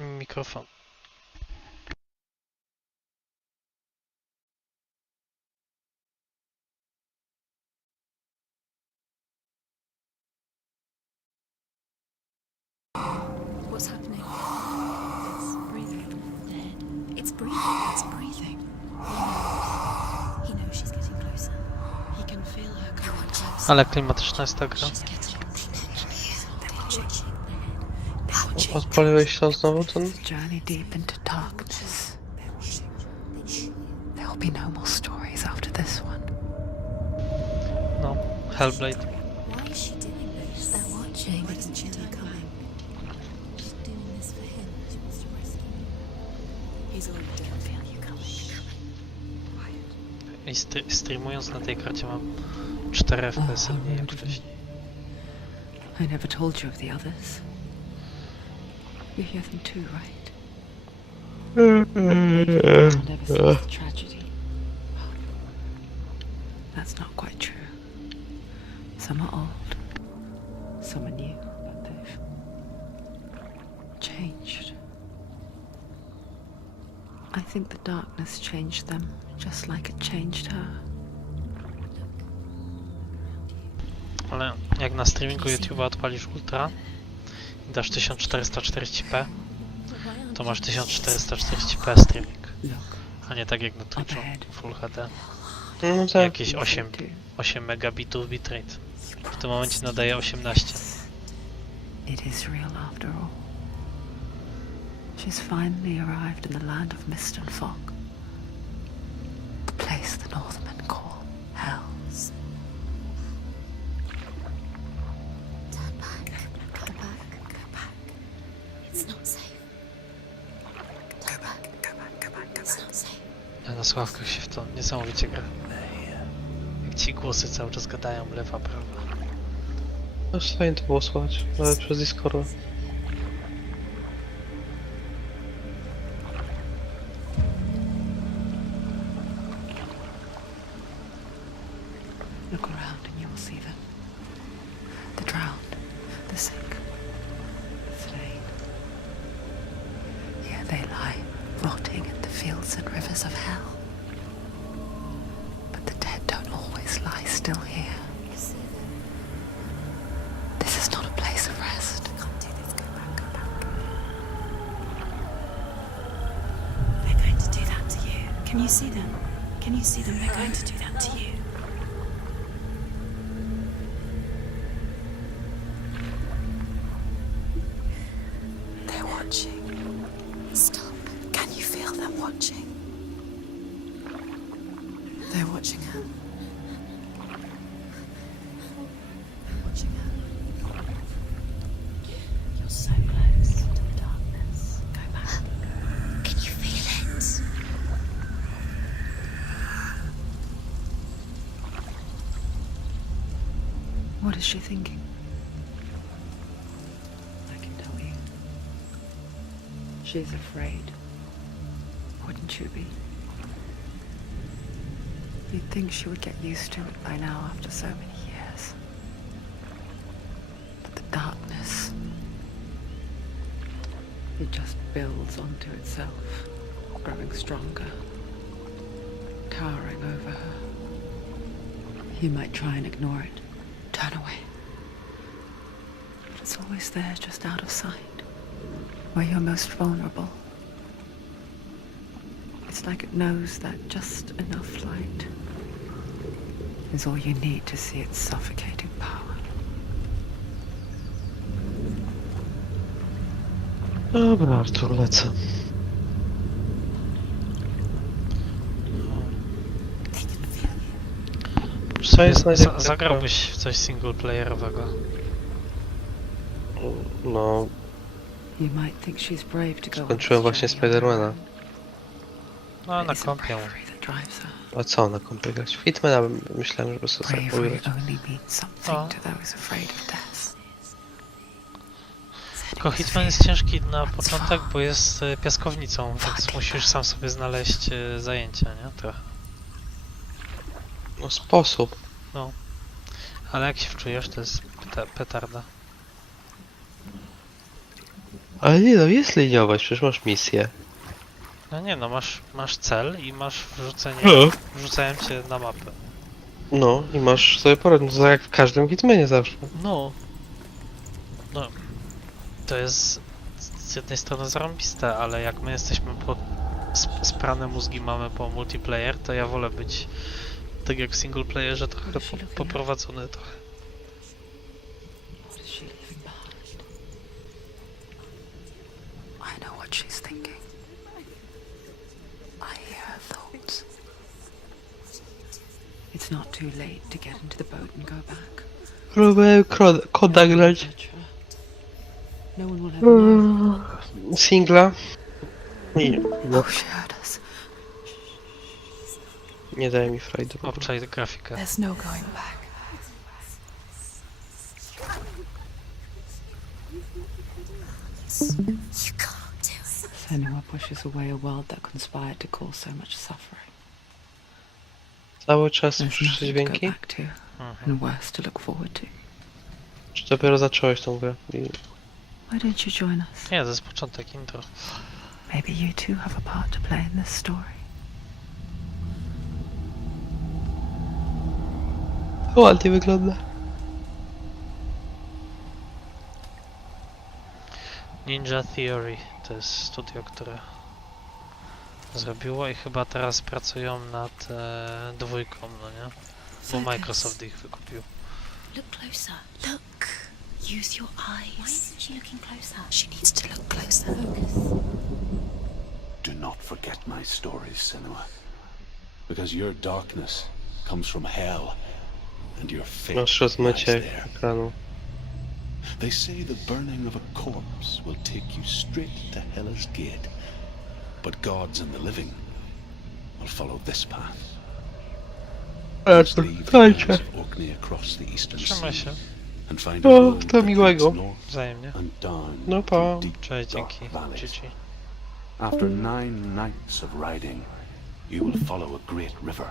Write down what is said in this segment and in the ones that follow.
mikrofon. What's happening? It's breathing. Dead. It's breathing. It's breathing. He knows she's getting closer. He can feel her coming closer. Ale klimatyczna jest ta gra. She's getting closer. Odpaliłeś to znowu ten? Journey deep into darkness. There'll be no more stories after this one. No, Hellblade. Why is she doing this? They're watching. They can feel her coming. She's doing this for him. She wants to rescue him. He's already can feel you coming. I streamując na tej karcie mam 4 FPS mniej jak wcześniej. I never told you of the others. You hear them too, right? I'll never see the tragedy. That's not quite true. Some are old, some are new, but they've changed. I think the darkness changed them, just like it changed her. Ale jak na streamingu YouTube'a odpalisz Ultra i dasz 1440p, to masz 1440p streaming. A nie tak jak na Twitchu, Full HD. No tak. Jakieś 8 megabitów bitrate. W tym momencie nadaje 18. It is real after all. She's finally arrived in the land of mist and fog. The place the Northmen call Hell. Turn back. Go back. Go back. It's not safe. Go back. Go back. Go back. It's not safe. Ja na sławkach się w to niesamowicie gra. Jak ci głosy cały czas gadają, lewa, prawa. No fajnie to było słychać, nawet przez Discorda. Look around and you will see them. The drowned, the sick, the slain. Here they lie, rotting in the fields and rivers of hell. But the dead don't always lie still here. This is not a place of rest. Can't do this. Go back. Go back. They're going to do that to you. Can you see them? Can you see them? They're going to do that to you. They're watching. Stop. Can you feel them watching? They're watching her. They're watching her. You're so close to the darkness. Go back. Can you feel it? What is she thinking? I can tell you. She's afraid. Wouldn't you be? You'd think she would get used to it by now after so many years. But the darkness, it just builds onto itself, growing stronger, towering over her. You might try and ignore it, turn away. But it's always there, just out of sight, where you're most vulnerable. It's like it knows that just enough light is all you need to see its suffocating power. Dobra, Artur, lecę. Co jest najlepiej? Zagrałbyś w coś singleplayerowego. No, You might think she's brave to go on skończyłem this właśnie journey on her Spidermana. own, No, but na it's kompie. bravery that drives her. A co na kompie grać? Hitmana myślałem, żeby sobie Bravery pograć. only means something to those afraid of death. Tylko Hitman jest ciężki na początek, bo jest piaskownicą, więc musisz sam sobie znaleźć zajęcia, nie? Trochę. No sposób. No. Ale jak się wczujesz, to jest petarda. Ale nie no, jest liniowość, przecież masz misję. No nie no, masz cel i masz wrzucenie, No. wrzucają cię na mapę. No i masz sobie poradzić, no to jak w każdym Hitmanie zawsze. No. No. To jest z jednej strony zarąbiste, ale jak my jesteśmy sprane mózgi mamy po multiplayer, to ja wolę być tak jak w single playerze trochę poprowadzony trochę. What is she leaving behind? I know what she's thinking. I hear her thoughts. It's not too late to get into the boat and go back. Próbowałem koda grać. No one will ever know. Singla. I no, Oh, she heard us. nie daje mi frajdy. Obczaj grafikę. There's no going back. You can't do it. Senua pushes away a world that conspired to cause so much suffering. Cały czas There's słyszysz nothing to go dźwięki? back to, and worse to look forward to. Czy dopiero zacząłeś tą grę? Why don't you join us? Nie, to jest początek intro. Maybe you too have a part to play in this story. Ładnie wygląda. Ninja Theory to jest studio, które zrobiło i chyba teraz pracują nad dwójką, no nie? Bo Microsoft ich wykupił. Look closer. Look. Use your eyes. Why isn't she looking closer? She needs to look closer. Focus. Do not forget my stories, Senua. Because your darkness comes from hell, and your fate Masz lies rozmycie there. ekranu. They say the burning of a corpse will take you straight to Hela's gate. But gods and the living will follow this path. You must leave the Isles of Orkney across the eastern Trzymaj się. sea and find a O, road to that leads miłego. north Wzajemnie. and down No pa. through deep Cześć, dark dzięki. valleys. GG. After 9 nights of riding, you will follow a great river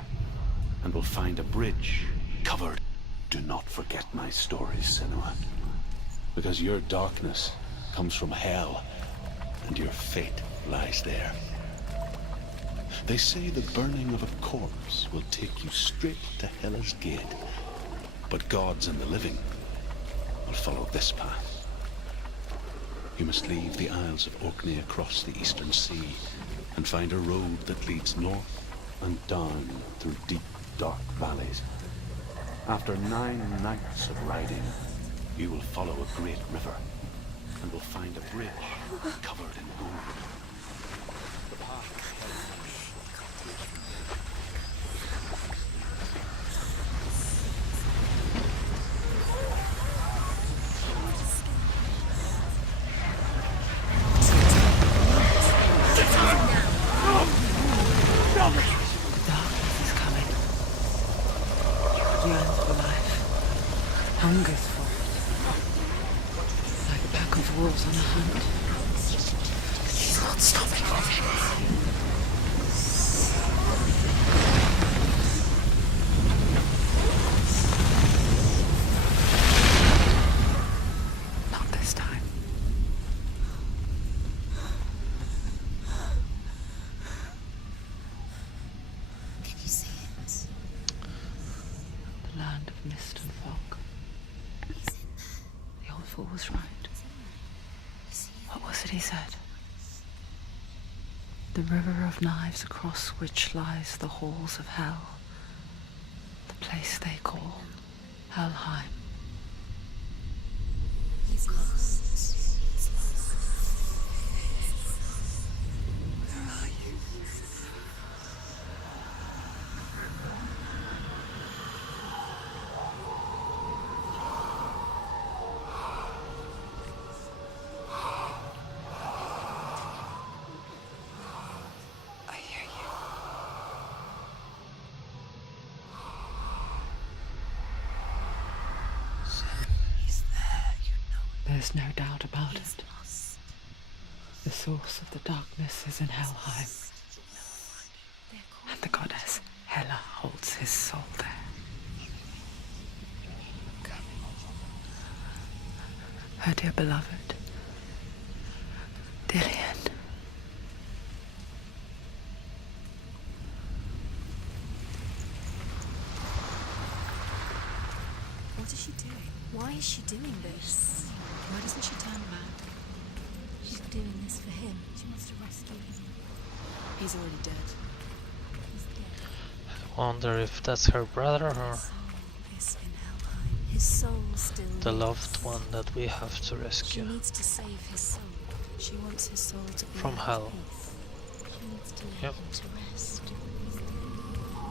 and will find a bridge covered. Do not forget my stories, Senua. Because your darkness comes from hell, and your fate lies there. They say the burning of a corpse will take you straight to Hela's gate. But gods and the living will follow this path. You must leave the Isles of Orkney across the eastern sea and find a road that leads north and down through deep, dark valleys. After 9 nights of riding, you will follow a great river and will find a bridge covered in gold. The path The darkness is coming. Yearns for life. Hungers for it. Like a pack of wolves on a hunt. He's not stopping. Not this time. Can you see it? The land of mist and fog. The old fool was right. What was it he said? The river of knives across which lies the halls of hell. The place they call Helheim. He's lost. Where are you? I hear you. He's there, you know. There's no doubt about it. The source of the darkness is in Helheim, and the goddess Hela holds his soul there. Her dear beloved, Dillian. What is she doing? Why is she doing this? Why doesn't she turn back? She's doing this for him. She wants to rescue him. He's already dead. He's dead. I wonder if that's her brother or His soul is in Helheim. His soul still the lives. loved one that we have to She rescue needs to save his soul. She wants his soul to be from at hell. peace. She needs to Yep. let him to rest.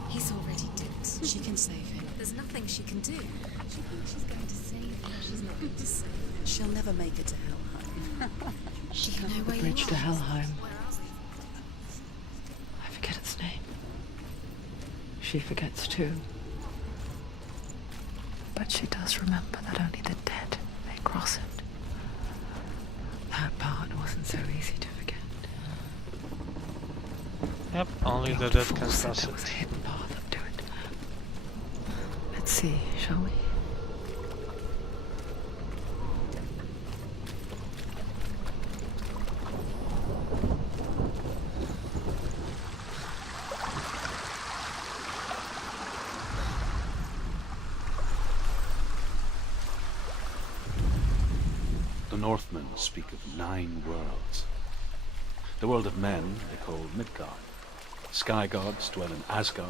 He's already dead. She can save him. There's nothing she can do. She thinks she's going to save him. She's not going to save him. She'll never make it to Helheim. She can know where you Bridge to are. Helheim. I forget its name. She forgets too. But she does remember that only the dead may cross it. That part wasn't so easy to forget. Yep, only the old dead fool can said cross there was a it. hidden path up to it. Let's see, shall we? The Northmen speak of 9 worlds. The world of men they call Midgard. Sky gods dwell in Asgard.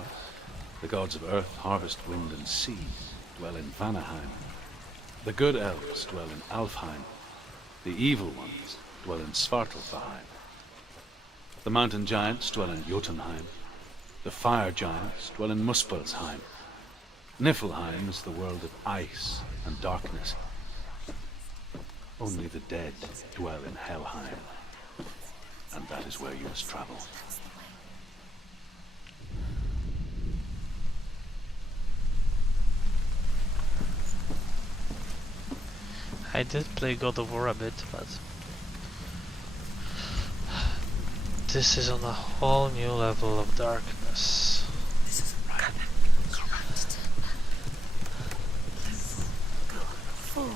The gods of earth, harvest, wind, and sea dwell in Vanaheim. The good elves dwell in Alfheim. The evil ones dwell in Svartalfheim. The mountain giants dwell in Jotunheim. The fire giants dwell in Muspelheim. Niflheim is the world of ice and darkness. Only the dead dwell in Helheim, and that is where you must travel. I did play God of War a bit, but this is on a whole new level of darkness. This isn't right. Correct. Four.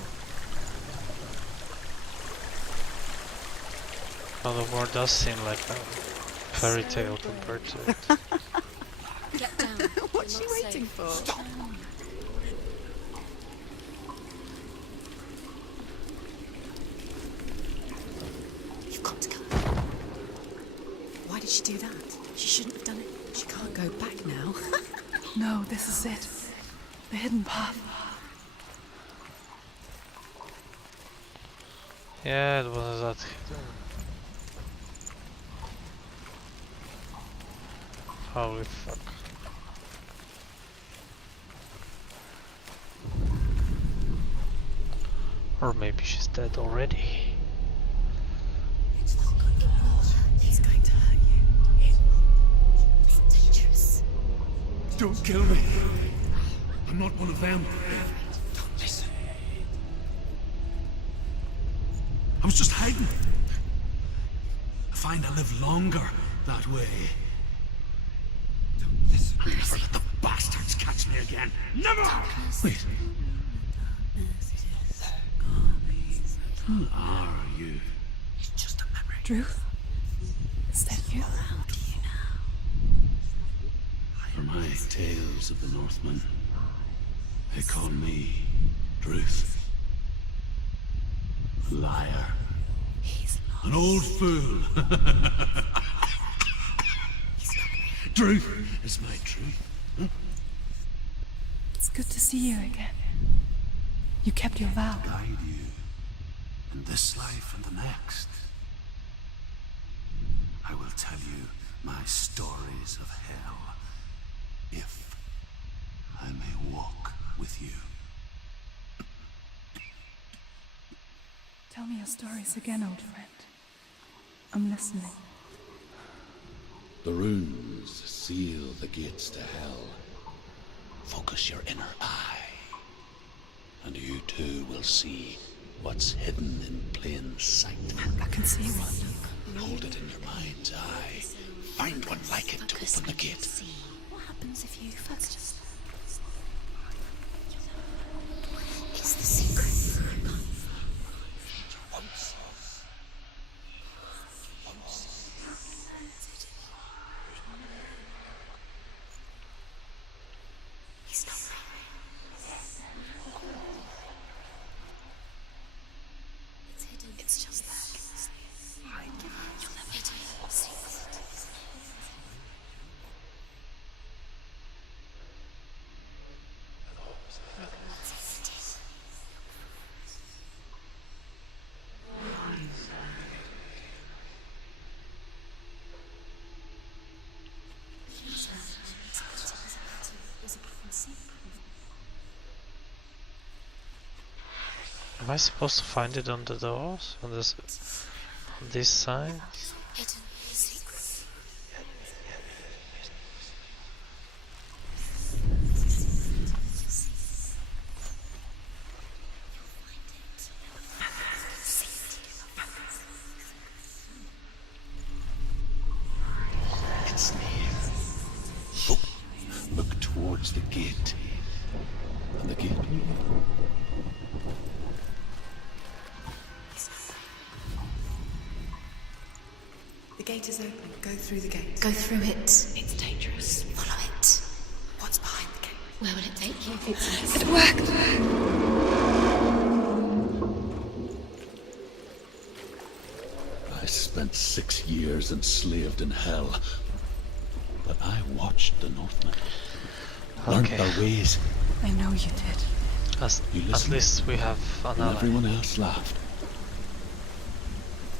God of War does seem like a fairy tale compared to it. Get down. What's she waiting for? Stop. You've got to go. Why did she do that? She shouldn't have done it. She can't go back now. No, this is it. The hidden path. Yeah, it was that hidden. Holy fuck. Or maybe she's dead already. It's not going to hurt. It's going to hurt you. It's dangerous. Don't kill me. I'm not one of them. Don't listen. I was just hiding. I find I live longer that way. Don't listen. Never let the bastards catch me again. Never! Wait. Who are you? It's just a memory. Druth? Is that you? How do you know? For my tales of the Northmen, they call me Druth. Liar. He's lost. An old fool. Truth is my truth. It's good to see you again. You kept your vow. Guide you in this life and the next. I will tell you my stories of hell, if I may walk with you. Tell me your stories again, old friend. I'm listening. The runes seal the gates to hell. Focus your inner eye, and you too will see what's hidden in plain sight. I can see one. Hold it in your mind's eye. Find one like it to open the gate. What happens if you focus? It's the secret. I supposed to find it on the doors? On this side? Hidden secrets. It's near. Look towards the gate. And the gate. The gate is open. Go through the gate. Go through it. It's dangerous. Follow it. What's behind the gate? Where will it take you? It worked. I spent 6 years enslaved in hell. But I watched the Northmen. Learned Okay. their ways. I know you did. At listen? least we have an When ally. everyone else laughed.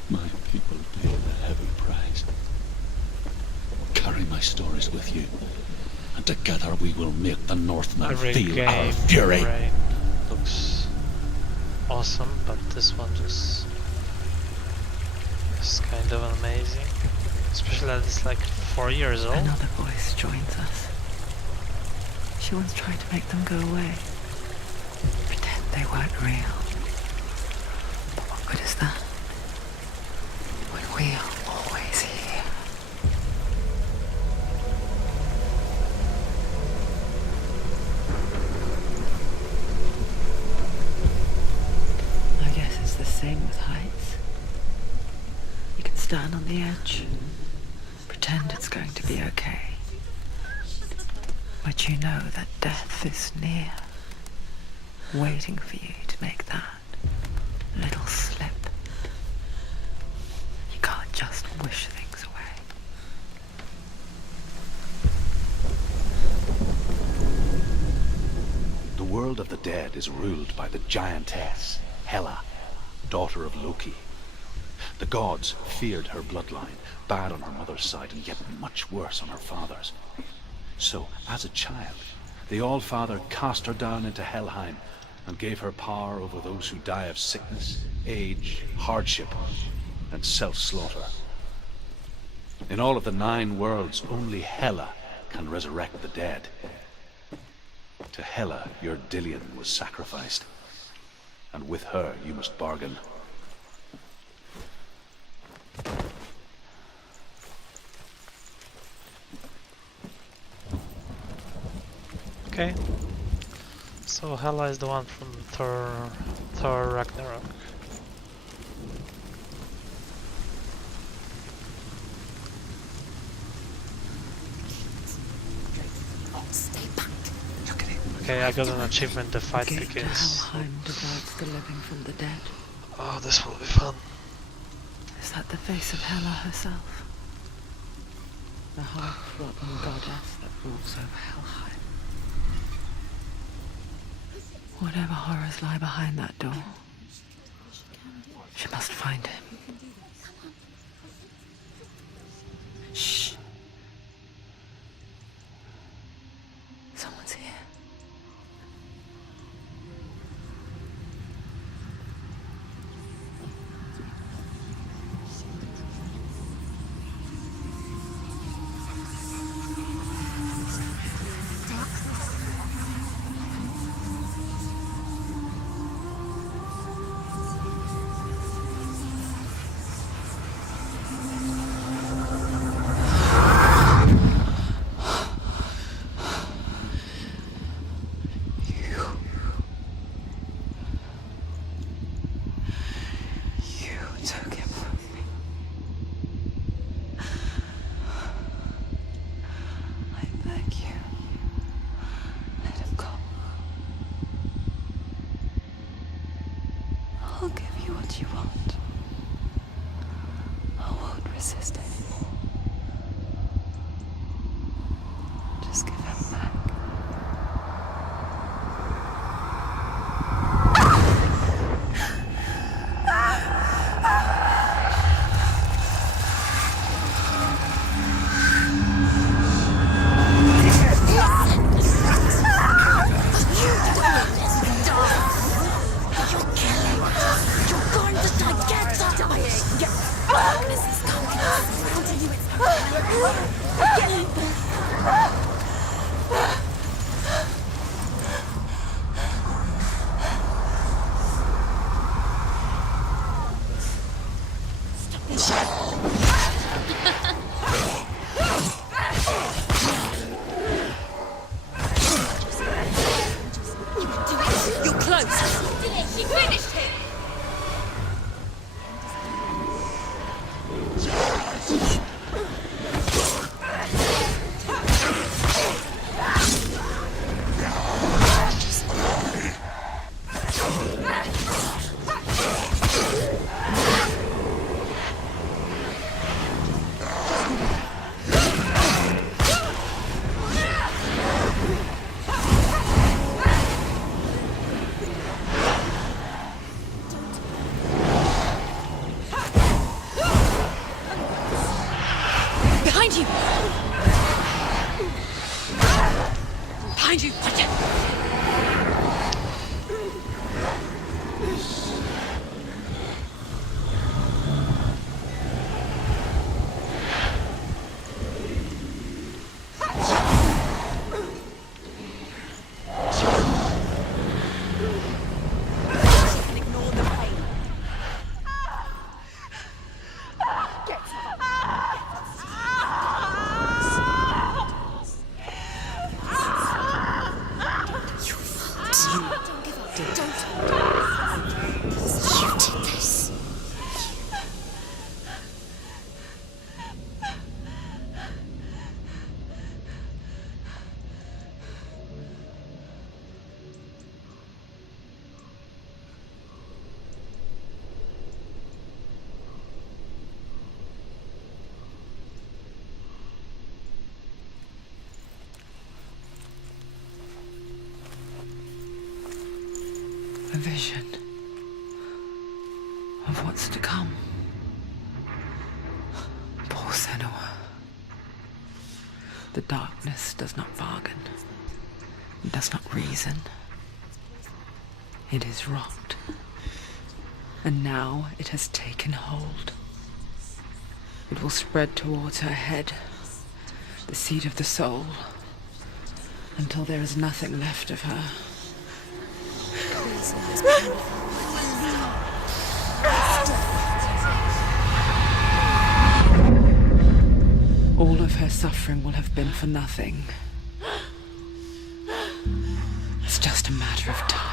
My people paid a heavy price. Carry my stories with you. And together we will make the Northmen Every feel our game fury. Rain looks awesome, but this one just is kind of amazing. Especially that it's like 4 years old. Another voice joins us. She once tried to make them go away. Pretend they weren't real. But what good is that? When we're always here. I guess it's the same with heights. You can stand on the edge, pretend it's going to be okay. But you know that death is near, waiting for you to make that little slip. You can't just wish things away. The world of the dead is ruled by the giantess, Hela, daughter of Loki. The gods feared her bloodline, bad on her mother's side and yet much worse on her father's. So, as a child, the All-Father cast her down into Helheim and gave her power over those who die of sickness, age, hardship, and self-slaughter. In all of the 9 worlds, only Hela can resurrect the dead. To Hela, your Dillion was sacrificed, and with her you must bargain. Okay. So Hela is the one from Thor Ragnarok. Stay back. Look at it. Okay, I got an achievement, the fight The gate to begins. Helheim divides the living from the dead. Oh, this will be fun. Is that the face of Hela herself? The half-rotten goddess that rules over Helheim. Whatever horrors lie behind that door, she must find him. Shh. Someone's here. You took him from me. I beg you, let him go. I'll give you what you want. I won't resist anymore. Just give him back. You're killing You're close. Did it? She finished him. Behind you! Behind you! Watch it! Ignore the pain. A vision of what's to come. Poor Senua. The darkness does not bargain. It does not reason. It is wrought. And now it has taken hold. It will spread towards her head, the seat of the soul, until there is nothing left of her. All of her suffering will have been for nothing. It's just a matter of time.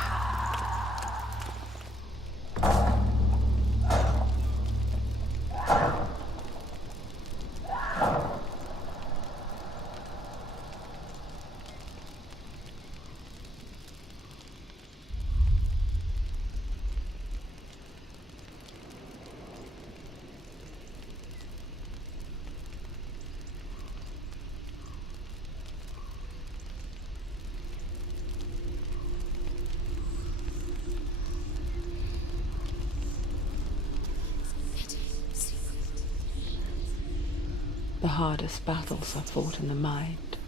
The hardest battles are fought in the mind.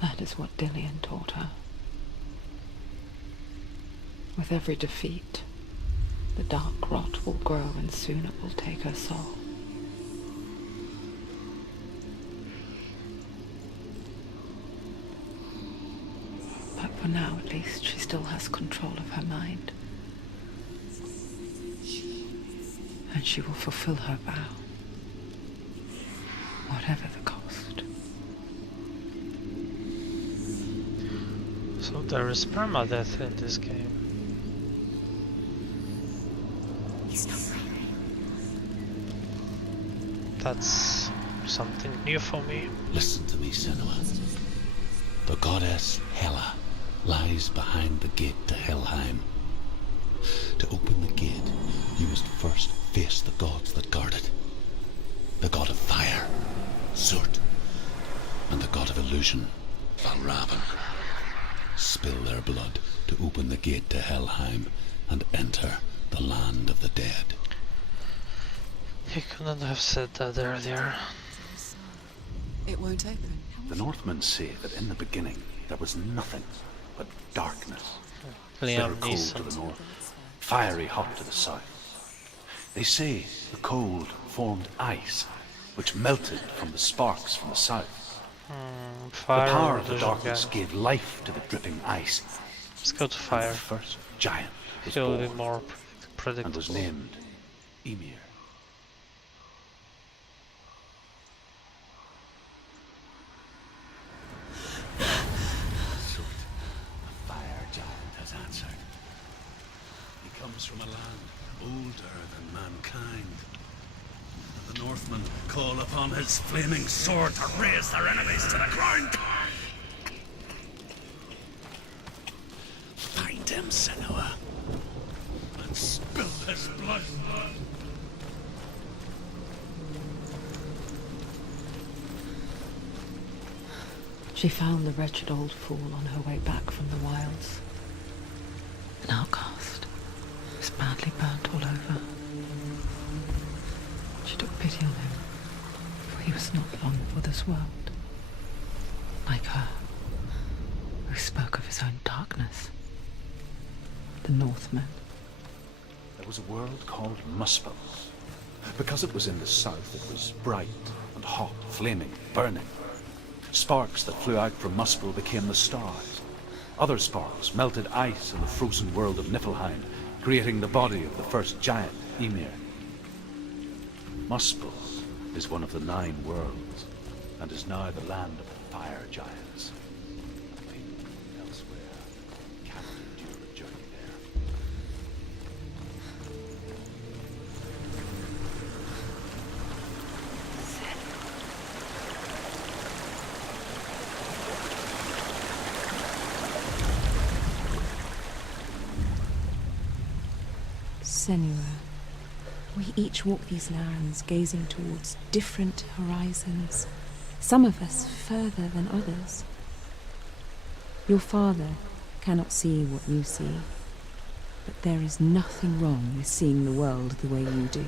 That is what Dillian taught her. With every defeat, the dark rot will grow and soon it will take her soul. But for now, at least, she still has control of her mind. And she will fulfill her vow. Whatever the cost. So there is permadeath in this game. That's something new for me. Listen to me, Senua. The goddess Hela lies behind the gate to Helheim. To open the gate, you must first face the gods that guard it. The god of fire, Surt, and the god of illusion, Valravan. Spill their blood to open the gate to Helheim and enter the land of the dead. You couldn't have said that earlier. It won't open. The Northmen say that in the beginning there was nothing but darkness. Bitter Liam cold to the Neeson. north, fiery hot to the south. They say the cold formed ice which melted from the sparks from the south. The Fire power or of the illusion darkness guide? gave life to the dripping ice, Let's go to and fire. the first giant was Feel a bit born more and was predictable. named Ymir. Sweet. A fire giant has answered. He comes from a land older than mankind. And the Northmen call upon his flaming sword to raise their enemies to the ground. Find him, Senua, and spill his blood. She found the wretched old fool on her way back from the wilds. An outcast. Was badly burnt all over. She took pity on him, for he was not long for this world. Like her, who spoke of his own darkness. The Northmen. There was a world called Muspel. Because it was in the south, it was bright and hot, flaming, burning. Sparks that flew out from Muspel became the stars. Other sparks melted ice in the frozen world of Niflheim, creating the body of the first giant, Ymir. Muspel is one of the 9 worlds, and is now the land of the fire giants. People elsewhere cannot endure a journey there. Senua. We each walk these lands, gazing towards different horizons, some of us further than others. Your father cannot see what you see, but there is nothing wrong with seeing the world the way you do.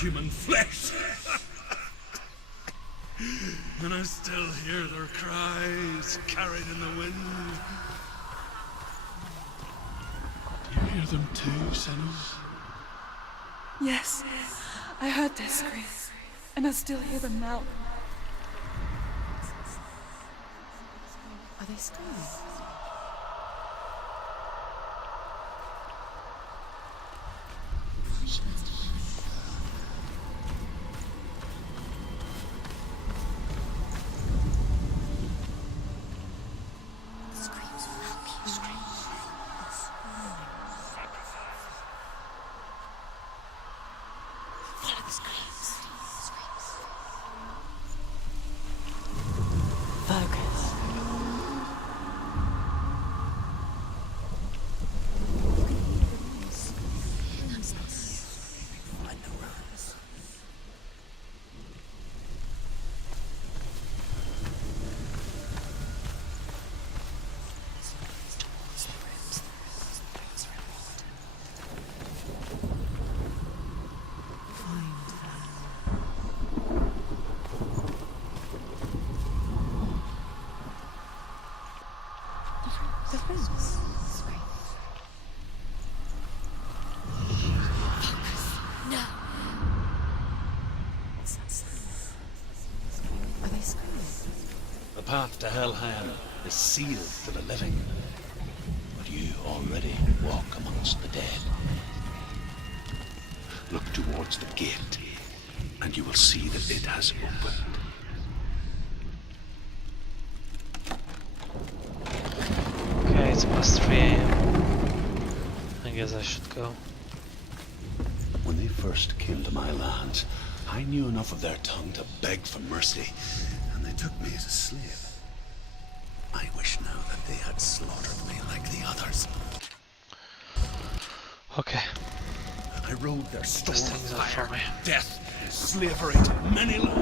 Human flesh. And I still hear their cries carried in the wind. Do you hear them too, Senua? Yes, I heard their screams, and I still hear them now. Are they screaming? path to Helheim is sealed to the living, but you already walk amongst the dead. Look towards the gate, and you will see that it has opened. Okay, it's past 3 AM. I guess I should go. When they first came to my lands, I knew enough of their tongue to beg for mercy, and they took me as a slave. I wish now that they had slaughtered me like the others. Okay, I rode their storm this of thing's off fire, for me. death, and slavery to many lands.